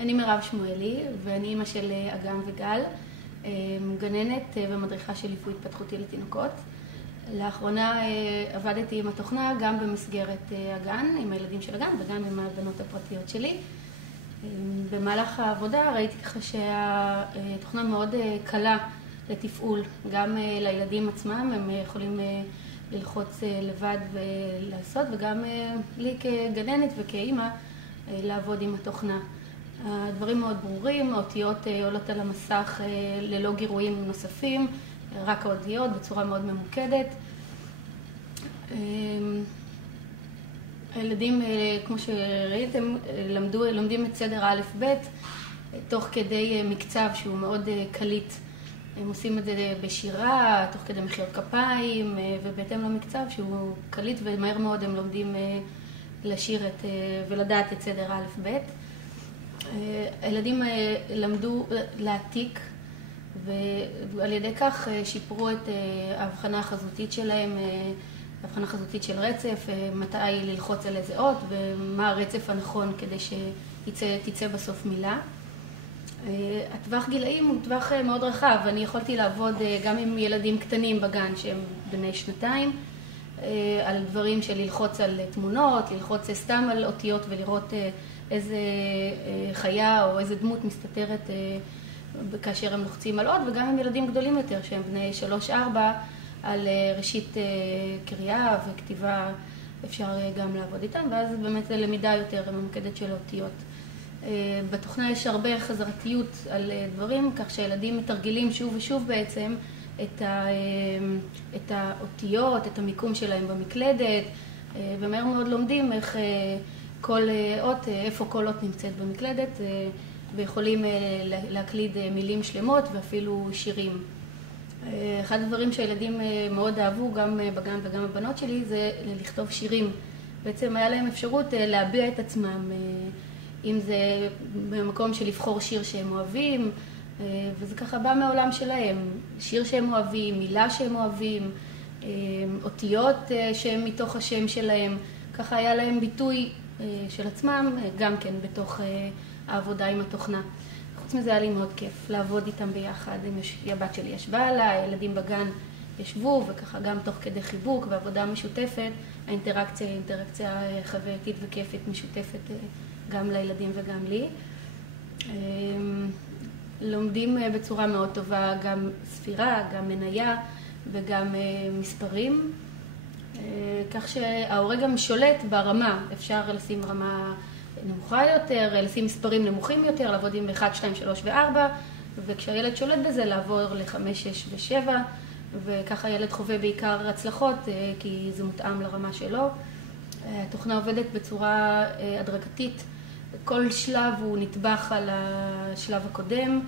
אני מירב שמואלי, ואני אמא של אגם וגל, גננת ומדריכה של ליווי התפתחותי לתינוקות. לאחרונה עבדתי עם התוכנה גם במסגרת הגן, עם הילדים של הגן וגם עם הבנות הפרטיות שלי. במהלך העבודה ראיתי ככה שהתוכנה מאוד קלה לתפעול, גם לילדים עצמם, הם יכולים ללחוץ לבד ולעשות, וגם לי כגננת וכאימא לעבוד עם התוכנה. הדברים מאוד ברורים, האותיות עולות על המסך ללא גירויים נוספים, רק האותיות בצורה מאוד ממוקדת. הילדים, כמו שראיתם, לומדים את סדר א'-ב' תוך כדי מקצב שהוא מאוד קליט. הם עושים את זה בשירה, תוך כדי מחיאות כפיים, ובהתאם למקצב שהוא קליט, ומהר מאוד הם לומדים לשיר ולדעת את סדר א'-ב'. הילדים למדו להעתיק, ועל ידי כך שיפרו את ההבחנה החזותית שלהם, ההבחנה החזותית של רצף, מתי ללחוץ על איזה אות ומה הרצף הנכון כדי שתצא בסוף מילה. הטווח גילאים הוא טווח מאוד רחב, אני יכולתי לעבוד גם עם ילדים קטנים בגן שהם בני 2, על דברים של ללחוץ על תמונות, ללחוץ סתם על אותיות ולראות איזה חיה או איזה דמות מסתתרת כאשר הם לוחצים על אות, וגם עם ילדים גדולים יותר שהם בני 3-4 על ראשית קריאה וכתיבה אפשר גם לעבוד איתם, ואז באמת זה למידה יותר ממוקדת של אותיות. בתוכנה יש חזרתיות על דברים, כך שהילדים מתרגלים שוב ושוב בעצם את האותיות, את המיקום שלהם במקלדת, ומהר מאוד לומדים איך כל אות, איפה כל אות נמצאת במקלדת, ויכולים להקליד מילים שלמות ואפילו שירים. אחד הדברים שהילדים מאוד אהבו, גם בגן וגם הבנות שלי, זה לכתוב שירים. בעצם היה להם אפשרות להביע את עצמם, אם זה במקום של לבחור שיר שהם אוהבים, וזה ככה בא מהעולם שלהם. שיר שהם אוהבים, מילה שהם אוהבים, אותיות שהם מתוך השם שלהם. ככה היה להם ביטוי של עצמם, גם כן בתוך העבודה עם התוכנה. חוץ מזה היה לי מאוד כיף לעבוד איתם ביחד. הבת שלי ישבה עליי, הילדים בגן ישבו, וככה גם תוך כדי חיבוק ועבודה משותפת, האינטראקציה היא אינטראקציה חווייתית וכיפית משותפת גם לילדים וגם לי. לומדים בצורה מאוד טובה גם ספירה, גם מניה וגם מספרים, כך שההורה גם שולט ברמה. אפשר לשים רמה נמוכה יותר, לשים מספרים נמוכים יותר, לעבוד עם 1, 2, 3 ו-4, וכשהילד שולט בזה לעבור ל-5, 6 ו-7, וככה הילד חווה בעיקר הצלחות, כי זה מותאם לרמה שלו. התוכנה עובדת בצורה הדרגתית, כל שלב הוא נטבח על השלב הקודם,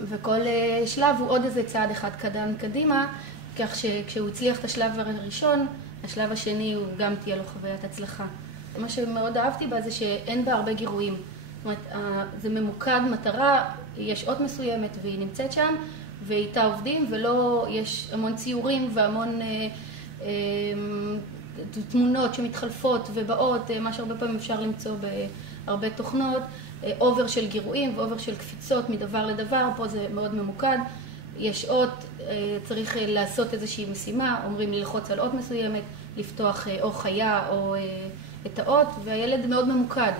וכל שלב הוא עוד איזה צעד אחד קדימה, כך שכשהוא הצליח את השלב הראשון, השלב השני הוא גם תהיה לו חוויית הצלחה. מה שמאוד אהבתי בה זה שאין בה הרבה גירויים. זאת אומרת, זה ממוקד מטרה, יש אות מסוימת והיא נמצאת שם, ואיתה עובדים, ולא יש המון ציורים והמון תמונות שמתחלפות ובאות, מה שהרבה פעמים אפשר למצוא בהרבה תוכנות, אובר של גירויים ואובר של קפיצות מדבר לדבר, פה זה מאוד ממוקד. יש אות, צריך לעשות איזושהי משימה, אומרים ללחוץ על אות מסוימת, לפתוח או חיה או את האות, והילד מאוד ממוקד.